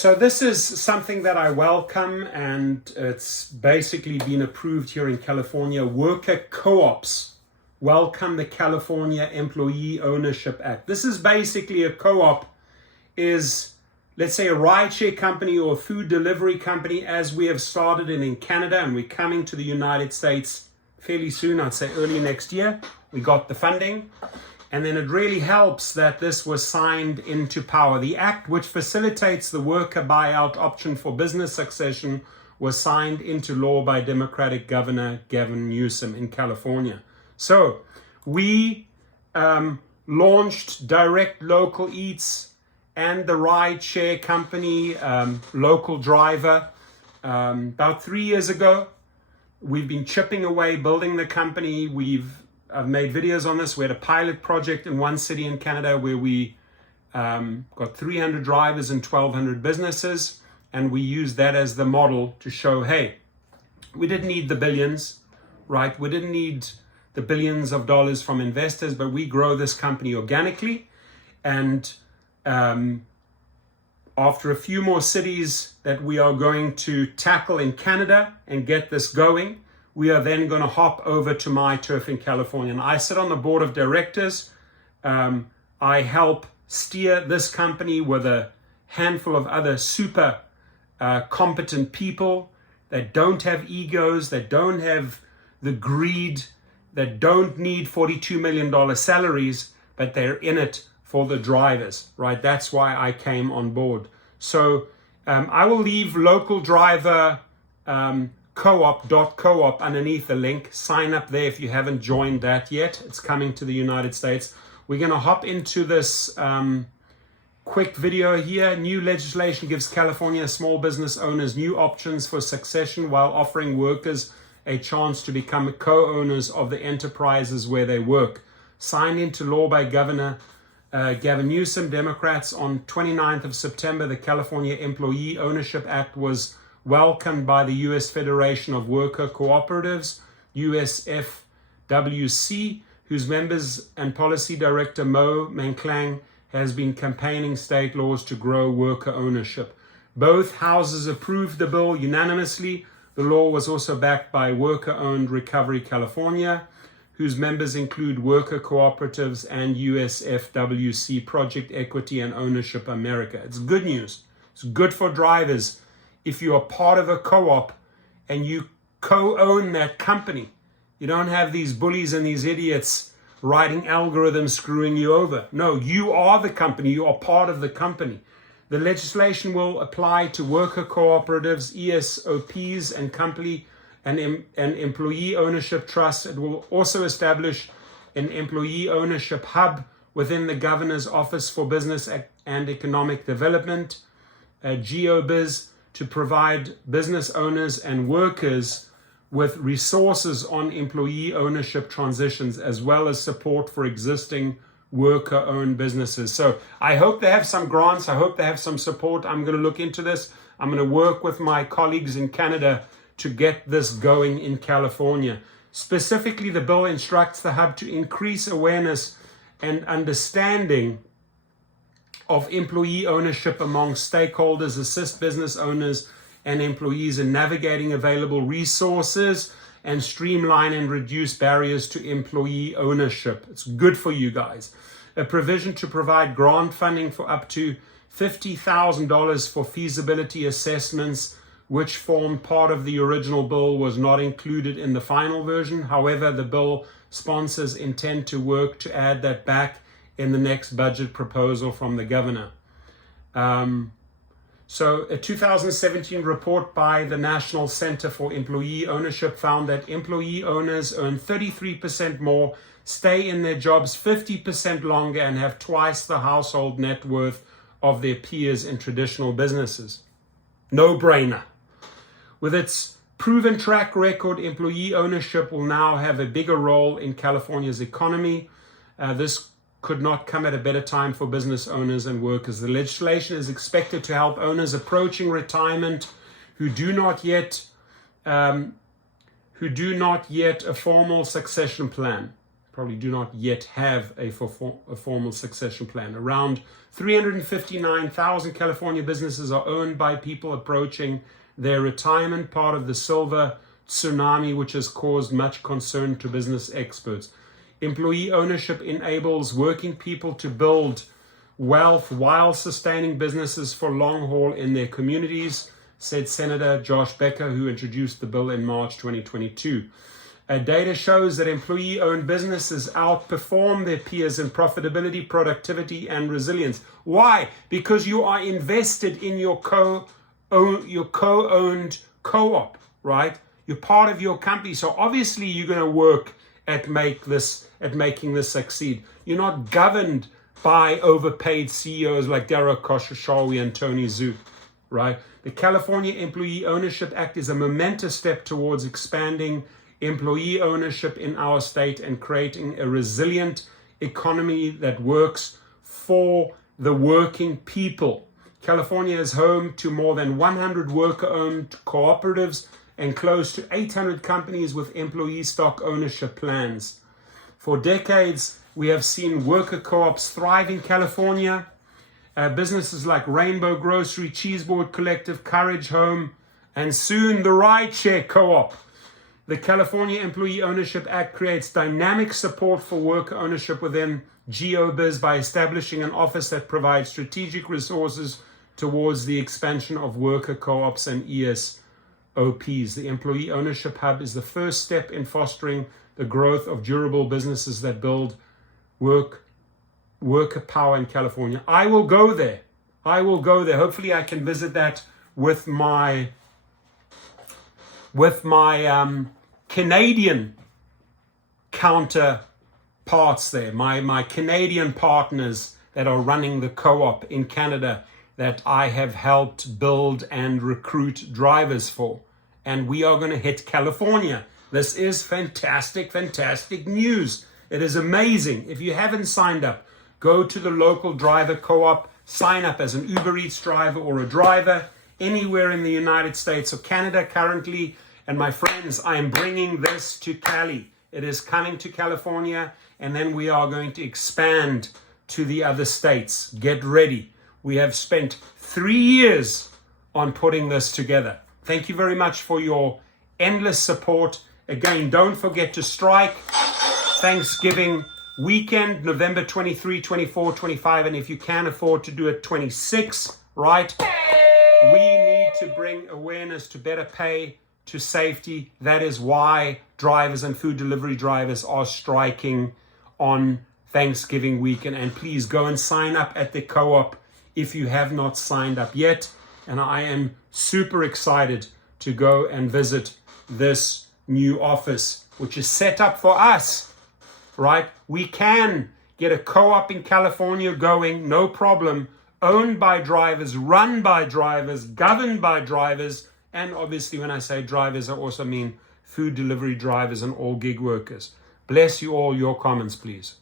So this is something that I welcome, and it's basically been approved here in California. Worker co-ops welcome the California Employee Ownership Act. This is basically a co-op is, let's say, a rideshare company or a food delivery company, as we have started in Canada, and we're coming to the United States fairly soon. I'd say early next year. We got the funding. And then it really helps that this was signed into power. The act, which facilitates the worker buyout option for business succession, was signed into law by Democratic Governor Gavin Newsom in California. So we launched Direct Local Eats and the rideshare company, Local Driver, about 3 years ago. We've been chipping away, building the company. I've made videos on this. We had a pilot project in one city in Canada where we got 300 drivers and 1,200 businesses, and we used that as the model to show, hey, we didn't need the billions, right? We didn't need the billions of dollars from investors, but we grow this company organically. And after a few more cities that we are going to tackle in Canada and get this going, we are then going to hop over to my turf in California. And I sit on the board of directors. I help steer this company with a handful of other super competent people that don't have egos, that don't have the greed, that don't need $42 million salaries, but they're in it for the drivers, right? That's why I came on board. So I will leave LocalDriver.Coop underneath the link. Sign up there if you haven't joined that yet. It's coming to the United States. We're going to hop into this quick video here. New legislation gives California small business owners new options for succession while offering workers a chance to become co-owners of the enterprises where they work. Signed into law by Governor Gavin Newsom, Democrats. On 29th of September, the California Employee Ownership Act was welcomed by the U.S. Federation of Worker Cooperatives, USFWC, whose members and policy director Mo Manklang has been campaigning state laws to grow worker ownership. Both houses approved the bill unanimously. The law was also backed by Worker-Owned Recovery California, whose members include worker cooperatives and USFWC, Project Equity and Ownership America. It's good news. It's good for drivers. If you are part of a co-op and you co-own that company, you don't have these bullies and these idiots writing algorithms screwing you over. No, you are the company. You are part of the company. The legislation will apply to worker cooperatives, ESOPs, and company and employee ownership trusts. It will also establish an employee ownership hub within the Governor's Office for Business and Economic Development, GeoBiz, to provide business owners and workers with resources on employee ownership transitions, as well as support for existing worker-owned businesses. So I hope they have some grants. I hope they have some support. I'm going to look into this. I'm going to work with my colleagues in Canada to get this going in California. Specifically, the bill instructs the hub to increase awareness and understanding of employee ownership among stakeholders, assist business owners and employees in navigating available resources, and streamline and reduce barriers to employee ownership. It's good for you guys. A provision to provide grant funding for up to $50,000 for feasibility assessments, which formed part of the original bill, was not included in the final version. However, the bill sponsors intend to work to add that back in the next budget proposal from the governor. So a 2017 report by the National Center for Employee Ownership found that employee owners earn 33% more, stay in their jobs 50% longer, and have twice the household net worth of their peers in traditional businesses. No brainer. With its proven track record, employee ownership will now have a bigger role in California's economy. This could not come at a better time for business owners and workers. The legislation is expected to help owners approaching retirement who do not yet a formal succession plan. probably do not yet have a formal succession plan. Around 359,000 California businesses are owned by people approaching their retirement, part of the silver tsunami, which has caused much concern to business experts. Employee ownership enables working people to build wealth while sustaining businesses for long haul in their communities, said Senator Josh Becker, who introduced the bill in March 2022. Data shows that employee-owned businesses outperform their peers in profitability, productivity, and resilience. Why? Because you are invested in your co-owned co-op, right? You're part of your company, so obviously you're going to work at making this succeed. You're not governed by overpaid CEOs like Darryl Khosrowshahi and Tony Zhu, right? The California Employee Ownership Act is a momentous step towards expanding employee ownership in our state and creating a resilient economy that works for the working people. California is home to more than 100 worker-owned cooperatives and close to 800 companies with employee stock ownership plans. For decades, we have seen worker co-ops thrive in California. Businesses like Rainbow Grocery, Cheeseboard Collective, Courage Home, and soon the Rideshare Co-op. The California Employee Ownership Act creates dynamic support for worker ownership within GeoBiz by establishing an office that provides strategic resources towards the expansion of worker co-ops and ESOPs. The Employee Ownership Hub is the first step in fostering the growth of durable businesses that build worker power in California. I will go there. Hopefully I can visit that with my Canadian counterparts there, my Canadian partners that are running the co-op in Canada that I have helped build and recruit drivers for. And we are going to hit California. This is fantastic news. It is amazing. If you haven't signed up, go to the local driver co-op, sign up as an Uber Eats driver or a driver anywhere in the United States or Canada currently. And my friends, I am bringing this to Cali. It is coming to California, and then we are going to expand to the other states. Get ready. We have spent 3 years on putting this together. Thank you very much for your endless support. Again, don't forget to strike Thanksgiving weekend, November 23, 24, 25, and if you can afford to do it, 26, right? We need to bring awareness to better pay, to safety. That is why drivers and food delivery drivers are striking on Thanksgiving weekend. And please go and sign up at the co-op if you have not signed up yet. And I am super excited to go and visit this new office, which is set up for us, right? We can get a co-op in California going, no problem, owned by drivers, run by drivers, governed by drivers. And obviously when I say drivers, I also mean food delivery drivers and all gig workers. Bless you all. Your comments, please.